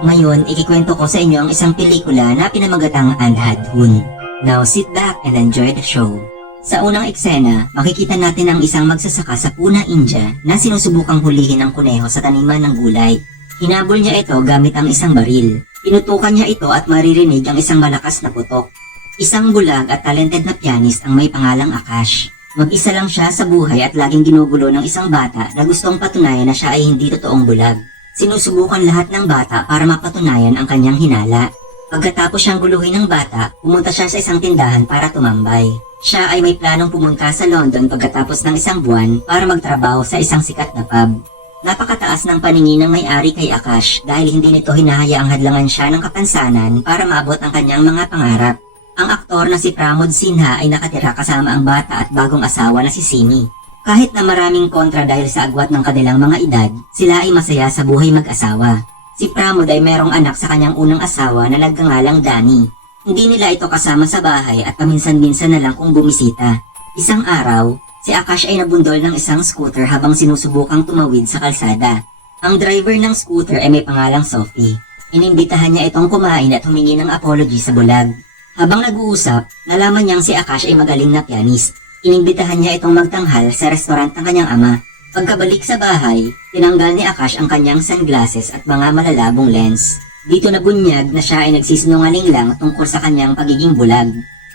Ngayon, ikikwento ko sa inyo ang isang pelikula na pinamagatang Anhadhun. Now sit back and enjoy the show. Sa unang eksena, makikita natin ang isang magsasaka sa Puna, India na sinusubukang hulihin ang kuneho sa taniman ng gulay. Hinabol niya ito gamit ang isang baril. Pinutukan niya ito at maririnig ang isang malakas na putok. Isang bulag at talented na pianist ang may pangalang Akash. Mag-isa lang siya sa buhay at laging ginugulo ng isang bata na gustong patunayan na siya ay hindi totoong bulag. Sinusubukan lahat ng bata para mapatunayan ang kanyang hinala. Pagkatapos siyang guluhin ng bata, pumunta siya sa isang tindahan para tumambay. Siya ay may planong pumunta sa London pagkatapos ng isang buwan para magtrabaho sa isang sikat na pub. Napakataas ng paningin ng may-ari kay Akash dahil hindi nito hinahayaang hadlangan siya ng kapansanan para maabot ang kanyang mga pangarap. Ang aktor na si Pramod Sinha ay nakatira kasama ang bata at bagong asawa na si Simi. Kahit na maraming kontra dahil sa agwat ng kanilang mga edad, sila ay masaya sa buhay mag-asawa. Si Pramod ay mayroong anak sa kanyang unang asawa na nagkangalang Danny. Hindi nila ito kasama sa bahay at paminsan-minsan na lang kung bumisita. Isang araw, si Akash ay nabundol ng isang scooter habang sinusubukang tumawid sa kalsada. Ang driver ng scooter ay may pangalang Sophie. Inimbitahan niya itong kumain at humingi ng apology sa bulag. Habang nag-uusap, nalaman niyang si Akash ay magaling na pianist. Inimbitahan niya itong magtanghal sa restaurant ng kanyang ama. Pagkabalik sa bahay, tinanggal ni Akash ang kanyang sunglasses at mga malalabong lens. Dito nabunyag na siya ay nagsisinungaling lang tungkol sa kanyang pagiging bulag.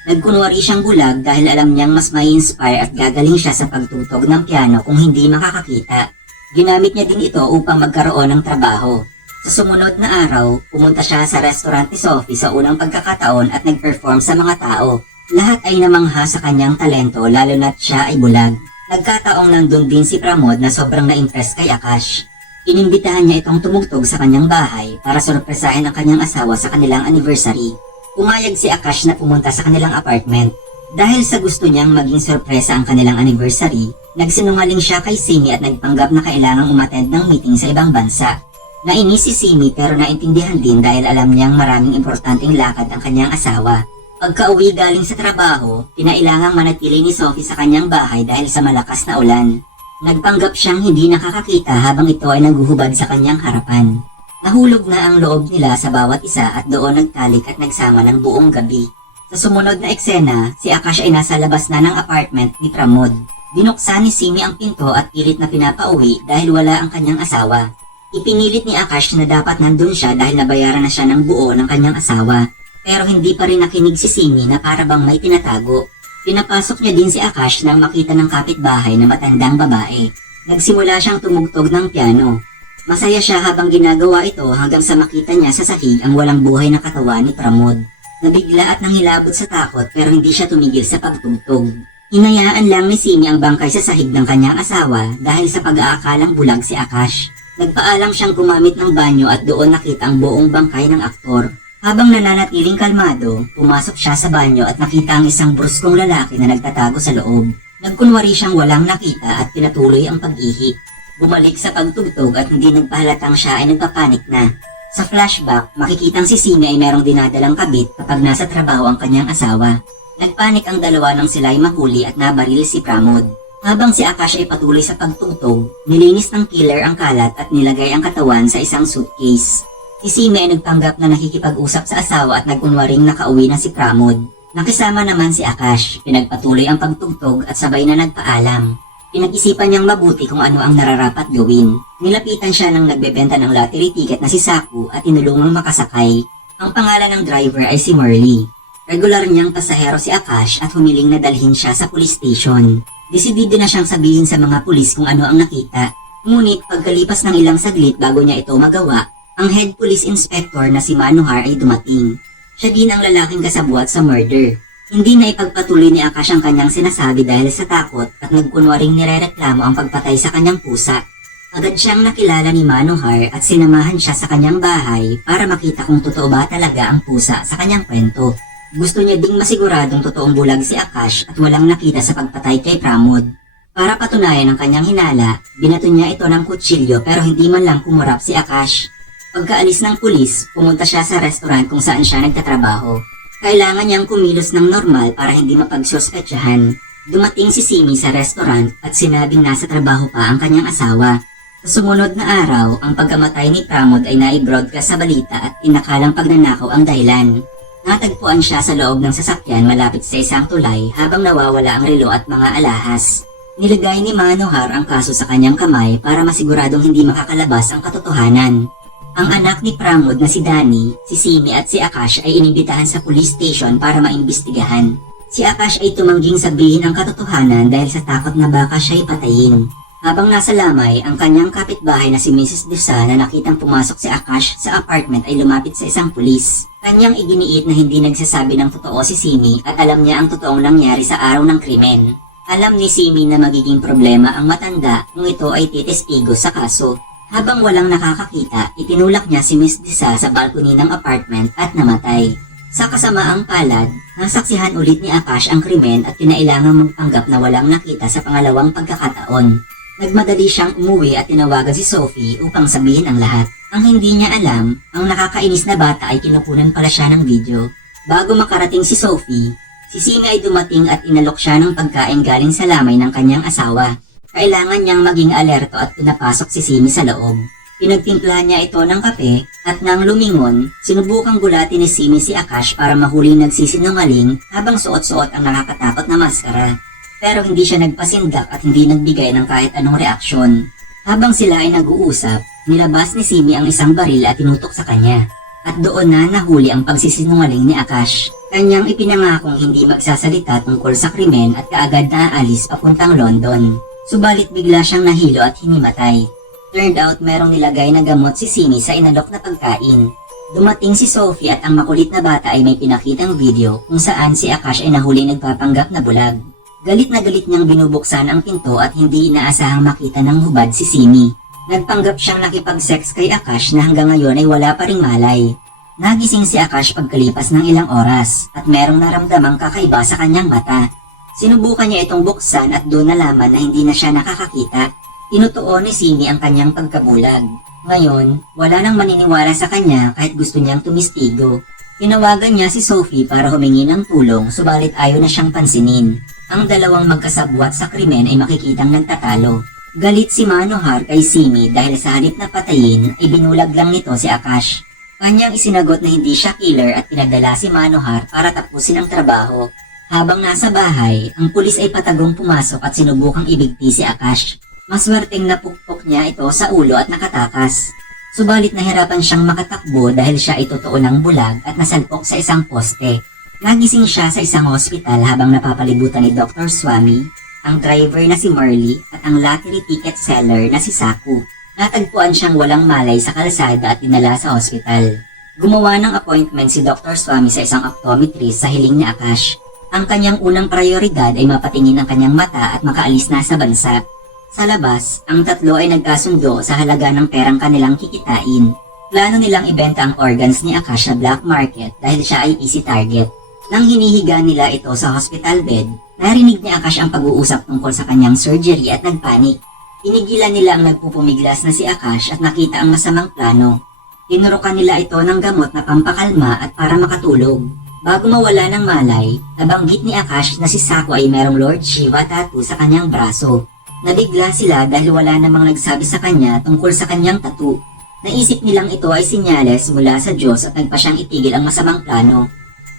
Nagkunwari siyang bulag dahil alam niyang mas may inspire at gagaling siya sa pagtutog ng piano kung hindi makakakita. Ginamit niya din ito upang magkaroon ng trabaho. Sa sumunod na araw, pumunta siya sa restaurant ni Sophie sa unang pagkakataon at nag-perform sa mga tao. Lahat ay namangha sa kanyang talento lalo na't siya ay bulag. Nagkataong nandun din si Pramod na sobrang na-impress kay Akash. Inimbitahan niya itong tumugtog sa kanyang bahay para sorpresahin ang kanyang asawa sa kanilang anniversary. Umayag si Akash na pumunta sa kanilang apartment. Dahil sa gusto niyang maging sorpresa ang kanilang anniversary, nagsinungaling siya kay Simi at nagpanggap na kailangang umattend ng meeting sa ibang bansa. Nainis si Simi pero naintindihan din dahil alam niyang maraming importanteng lakad ang kanyang asawa. Pagka-uwi galing sa trabaho, kinailangang manatili ni Sophie sa kanyang bahay dahil sa malakas na ulan. Nagpanggap siyang hindi nakakakita habang ito ay naguhubad sa kanyang harapan. Nahulog na ang loob nila sa bawat isa at doon nagtalik at nagsama ng buong gabi. Sa sumunod na eksena, si Akash ay nasa labas na ng apartment ni Pramod. Binuksan ni Simi ang pinto at pilit na pinapauwi dahil wala ang kanyang asawa. Ipinilit ni Akash na dapat nandun siya dahil nabayaran na siya ng buo ng kanyang asawa pero hindi pa rin nakinig si Simi na para bang may tinatago. Pinapasok niya din si Akash nang makita ng kapitbahay na matandang babae. Nagsimula siyang tumugtog ng piano. Masaya siya habang ginagawa ito hanggang sa makita niya sa sahig ang walang buhay na katawan ni Pramod. Nabigla at nangilabot sa takot pero hindi siya tumigil sa pagtugtog. Inayaan lang ni Simi ang bangkay sa sahig ng kanyang asawa dahil sa pag-aakalang bulag si Akash. Nagpaalam siyang gumamit ng banyo at doon nakita ang buong bangkay ng aktor. Habang nananatiling kalmado, pumasok siya sa banyo at nakita ang isang bruskong lalaki na nagtatago sa loob. Nagkunwari siyang walang nakita at pinatuloy ang pag-ihi. Bumalik sa pagtugtog at hindi nagpahalatang siya ay nagpapanik na. Sa flashback, makikitang si Sina ay merong dinadalang kabit kapag nasa trabaho ang kanyang asawa. Nagpanik ang dalawa nang sila ay mahuli at nabaril si Pramod. Habang si Akash ay patuloy sa pagtugtog, nilinis ng killer ang kalat at nilagay ang katawan sa isang suitcase. Si Sime ay nagtanggap na nakikipag-usap sa asawa at nagkunwaring nakauwi na si Pramod. Nakisama naman si Akash, pinagpatuloy ang pagtugtog at sabay na nagpaalam. Pinag-isipan niyang mabuti kung ano ang nararapat gawin. Nilapitan siya ng nagbebenta ng lottery ticket na si Saku at tinulungang makasakay. Ang pangalan ng driver ay si Merly. Regular niyang pasahero si Akash at humiling na dalhin siya sa police station. Desidido na siyang sabihin sa mga pulis kung ano ang nakita. Ngunit pagkalipas ng ilang saglit bago niya ito magawa, ang head police inspector na si Manohar ay dumating. Siya din ang lalaking kasabwat sa murder. Hindi na ipagpatuloy ni Akash ang kanyang sinasabi dahil sa takot at nagkunwaring nirereklamo ang pagpatay sa kanyang pusa. Agad siyang nakilala ni Manohar at sinamahan siya sa kanyang bahay para makita kung totoo ba talaga ang pusa sa kanyang kwento. Gusto niya ding masiguradong totoong bulag si Akash at walang nakita sa pagpatay kay Pramod. Para patunayan ang kanyang hinala, binato niya ito ng kutsilyo pero hindi man lang kumurap si Akash. Pagkaalis ng pulis, pumunta siya sa restaurant kung saan siya nagtatrabaho. Kailangan niyang kumilos ng normal para hindi mapagsuspetsahan. Dumating si Simi sa restaurant at sinabing nasa trabaho pa ang kanyang asawa. Sa sumunod na araw, ang pagkamatay ni Pramod ay naibroadcast sa balita at inakalang pagnanakaw ang dahilan. Natagpuan siya sa loob ng sasakyan malapit sa isang tulay habang nawawala ang relo at mga alahas. Nilagay ni Manohar ang kaso sa kanyang kamay para masiguradong hindi makakalabas ang katotohanan. Ang anak ni Pramod na si Danny, si Simi at si Akash ay inimbitahan sa police station para maimbestigahan. Si Akash ay tumangging sabihin ang katotohanan dahil sa takot na baka siya patayin. Habang nasa lamay, ang kanyang kapitbahay na si Mrs. Dusa na nakitang pumasok si Akash sa apartment ay lumapit sa isang pulis. Kanyang iginiit na hindi nagsasabi ng totoo si Simi at alam niya ang totoong nangyari sa araw ng krimen. Alam ni Simi na magiging problema ang matanda kung ito ay titistigo sa kaso. Habang walang nakakakita, itinulak niya si Miss Disa sa balcony ng apartment at namatay. Sa kasamaang palad, nasaksihan ulit ni Akash ang krimen at kinailangang magpanggap na walang nakita sa pangalawang pagkakataon. Nagmadali siyang umuwi at tinawagan si Sophie upang sabihin ang lahat. Ang hindi niya alam, ang nakakainis na bata ay kinukunan pala siya ng video. Bago makarating si Sophie, si Sina ay dumating at inalok siya ng pagkain galing sa lamay ng kanyang asawa. Kailangan niyang maging alerto at pinapasok si Simi sa loob. Pinagtimplahan niya ito ng kape at nang lumingon, sinubukang gulatin ni Simi si Akash para mahuli nagsisinungaling habang suot-suot ang nakakatakot na maskara. Pero hindi siya nagpasindak at hindi nagbigay ng kahit anong reaksyon. Habang sila ay nag-uusap, nilabas ni Simi ang isang baril at tinutok sa kanya. At doon na nahuli ang pagsisinungaling ni Akash. Kanyang ipinangakong hindi magsasalita tungkol sa krimen at kaagad na aalis papuntang London. Subalit bigla siyang nahilo at hinimatay. Turned out merong nilagay na gamot si Simi sa inalok na pagkain. Dumating si Sophie at ang makulit na bata ay may pinakitang video kung saan si Akash ay nahuli nagpapanggap na bulag. Galit na galit niyang binubuksan ang pinto at hindi inaasahang makita ng hubad si Simi. Nagpanggap siyang nakipag-sex kay Akash na hanggang ngayon ay wala pa ring malay. Nagising si Akash pagkalipas ng ilang oras at merong naramdamang kakaiba sa kanyang mata. Sinubukan niya itong buksan at doon nalaman na hindi na siya nakakakita. Tinutuon ni Sini ang kanyang pagkabulag. Ngayon, wala nang maniniwala sa kanya kahit gusto niyang tumistigo. Tinawagan niya si Sophie para humingi ng tulong subalit ayaw na siyang pansinin. Ang dalawang magkasabwat sa krimen ay makikitang nagtatalo. Galit si Manohar kay Simi dahil sa halip na patayin ay binulag lang nito si Akash. Kanyang isinagot na hindi siya killer at pinadala si Manohar para tapusin ang trabaho. Habang nasa bahay, ang pulis ay patagong pumasok at sinubukang ibigti si Akash. Maswerteng napukpok niya ito sa ulo at nakatakas. Subalit nahirapan siyang makatakbo dahil siya ay totoo ng bulag at nasalpok sa isang poste. Nagising siya sa isang hospital habang napapalibutan ni Dr. Swami, ang driver na si Marley at ang lottery ticket seller na si Saku. Natagpuan siyang walang malay sa kalsada at dinala sa hospital. Gumawa ng appointment si Dr. Swami sa isang optometrist sa hiling ni Akash ang kanyang unang prioridad ay mapatingin ang kanyang mata at makaalis na sa bansa. Sa labas, ang tatlo ay nagkasundo sa halaga ng perang kanilang kikitain. Plano nilang ibenta ang organs ni Akasha Black Market dahil siya ay easy target. Nang hinihiga nila ito sa hospital bed, narinig ni Akash ang pag-uusap tungkol sa kanyang surgery at nagpanik. Inigilan nila ang nagpupumiglas na si Akash at nakita ang masamang plano. Tinurukan nila ito ng gamot na pampakalma at para makatulog. Bago mawala ng malay, nabanggit ni Akash na si Sako ay merong Lord Shiva tattoo sa kanyang braso. Nabigla sila dahil wala namang nagsabi sa kanya tungkol sa kanyang tattoo. Naisip nilang ito ay sinyales mula sa Diyos at nagpa siyang itigil ang masamang plano.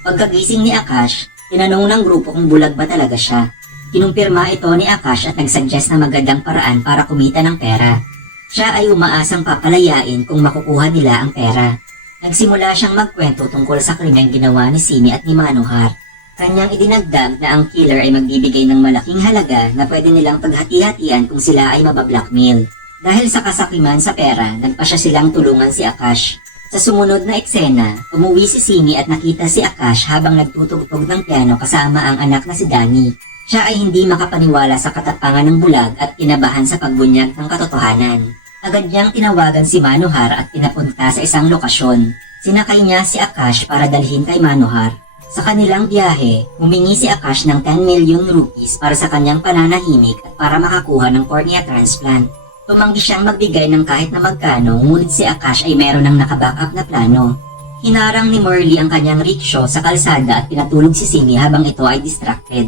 Pagkagising ni Akash, tinanong ng grupo kung bulag ba talaga siya. Kinumpirma ito ni Akash at nagsuggest na magandang paraan para kumita ng pera. Siya ay umaasang papalayain kung makukuha nila ang pera. Nagsimula siyang magkwento tungkol sa krimeng ginawa ni Simi at ni Manohar. Kanyang idinagdag na ang killer ay magbibigay ng malaking halaga na pwede nilang paghati-hatian kung sila ay mabablackmail. Dahil sa kasakiman sa pera, nagpa siya silang tulungan si Akash. Sa sumunod na eksena, umuwi si Simi at nakita si Akash habang nagtutugtog ng piano kasama ang anak na si Danny. Siya ay hindi makapaniwala sa katapangan ng bulag at kinabahan sa pagbunyag ng katotohanan. Agad niyang tinawagan si Manohar at pinapunta sa isang lokasyon. Sinakay niya si Akash para dalhin kay Manohar. Sa kanilang biyahe, humingi si Akash ng 10 million rupees para sa kanyang pananahimik at para makakuha ng cornea transplant. Tumanggi siyang magbigay ng kahit na magkano ngunit si Akash ay meron ng nakabackup na plano. Hinarang ni Morley ang kanyang rickshaw sa kalsada at pinatulog si Simi habang ito ay distracted.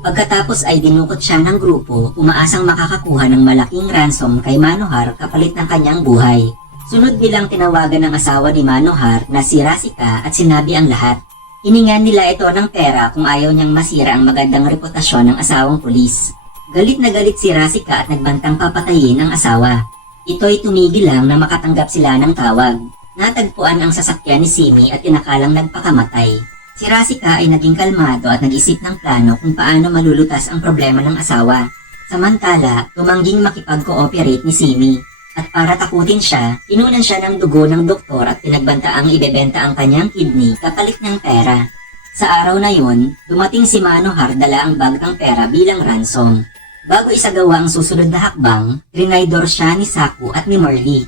Pagkatapos ay dinukot siya ng grupo umaasang makakakuha ng malaking ransom kay Manohar kapalit ng kanyang buhay. Sunod nilang tinawagan ng asawa ni Manohar na si Rasika at sinabi ang lahat. Hiningan nila ito ng pera kung ayaw niyang masira ang magandang reputasyon ng asawang pulis. Galit na galit si Rasika at nagbantang papatayin ang asawa. Ito'y tumigil lang na makatanggap sila ng tawag. Natagpuan ang sasakyan ni Simi at inakalang nagpakamatay. Si Rasika ay naging kalmado at nag-isip ng plano kung paano malulutas ang problema ng asawa. Samantala, tumangging makipag-cooperate ni Simi. At para takutin siya, inunan siya ng dugo ng doktor at ang ibebenta ang kanyang kidney kapalit ng pera. Sa araw na yun, dumating si Manohar dala ang bag ng pera bilang ransom. Bago isagawa ang susunod na hakbang, trinaydor siya ni Saku at ni Marley.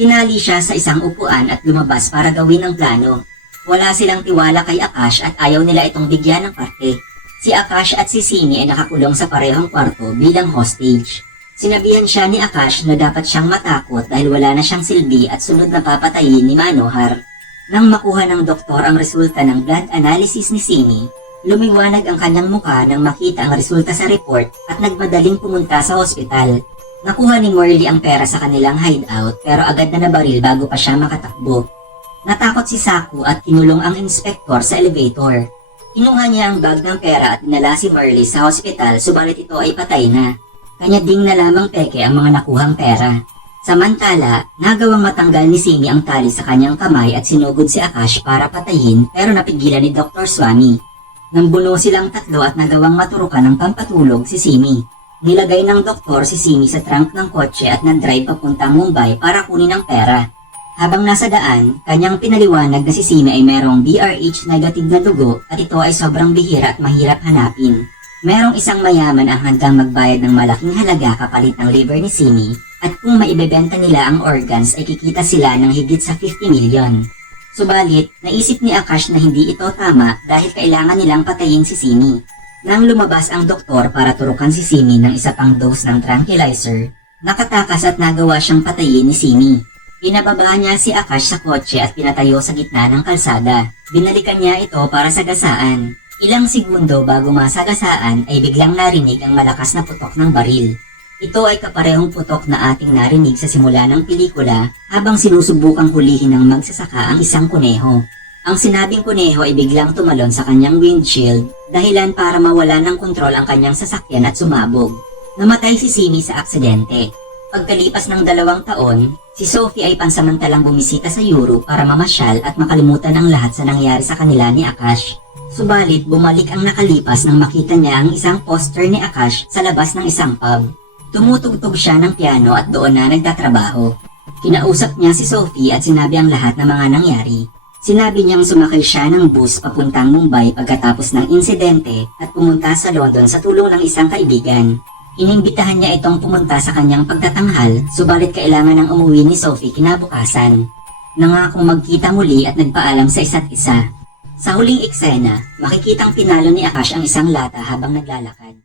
Tinali siya sa isang upuan at lumabas para gawin ang plano. Wala silang tiwala kay Akash at ayaw nila itong bigyan ng parte. Si Akash at si Sini ay nakakulong sa parehong kwarto bilang hostage. Sinabihan siya ni Akash na dapat siyang matakot dahil wala na siyang silbi at sunod na papatayin ni Manohar. Nang makuha ng doktor ang resulta ng blood analysis ni Sini, lumiwanag ang kanyang muka nang makita ang resulta sa report at nagmadaling pumunta sa hospital. Nakuha ni Morley ang pera sa kanilang hideout pero agad na nabaril bago pa siya makatakbo. Natakot si Saku at kinulong ang inspektor sa elevator. Kinuha niya ang bag ng pera at dinala si Marley sa hospital subalit ito ay patay na. Kanya ding na lamang peke ang mga nakuhang pera. Samantala, nagawang matanggal ni Simi ang tali sa kanyang kamay at sinugod si Akash para patayin pero napigilan ni Dr. Swami. Nang buno silang tatlo at nagawang maturukan ng pampatulog si Simi. Nilagay ng doktor si Simi sa trunk ng kotse at nag-drive papuntang Mumbai para kunin ang pera. Habang nasa daan, kanyang pinaliwanag na si Sime ay merong BRH negative na dugo at ito ay sobrang bihira at mahirap hanapin. Merong isang mayaman ang handang magbayad ng malaking halaga kapalit ng liver ni Simi at kung maibebenta nila ang organs ay kikita sila ng higit sa 50 million. Subalit, naisip ni Akash na hindi ito tama dahil kailangan nilang patayin si Simi. Nang lumabas ang doktor para turukan si Simi ng isa pang dose ng tranquilizer, nakatakas at nagawa siyang patayin ni Simi. Pinababa niya si Akash sa kotse at pinatayo sa gitna ng kalsada. Binalikan niya ito para sagasaan. Ilang segundo bago masagasaan ay biglang narinig ang malakas na putok ng baril. Ito ay kaparehong putok na ating narinig sa simula ng pelikula habang sinusubukang hulihin ng magsasaka ang isang kuneho. Ang sinabing kuneho ay biglang tumalon sa kanyang windshield dahilan para mawala ng kontrol ang kanyang sasakyan at sumabog. Namatay si Simi sa aksidente. Pagkalipas ng dalawang taon, Si Sophie ay pansamantalang bumisita sa Europe para mamasyal at makalimutan ang lahat sa nangyari sa kanila ni Akash. Subalit bumalik ang nakalipas nang makita niya ang isang poster ni Akash sa labas ng isang pub. Tumutugtog siya ng piano at doon na nagtatrabaho. Kinausap niya si Sophie at sinabi ang lahat ng mga nangyari. Sinabi niyang sumakay siya ng bus papuntang Mumbai pagkatapos ng insidente at pumunta sa London sa tulong ng isang kaibigan. Inimbitahan niya itong pumunta sa kanyang pagtatanghal subalit kailangan ng umuwi ni Sophie kinabukasan. Nangakong magkita muli at nagpaalam sa isa't isa. Sa huling eksena, makikitang pinalo ni Akash ang isang lata habang naglalakad.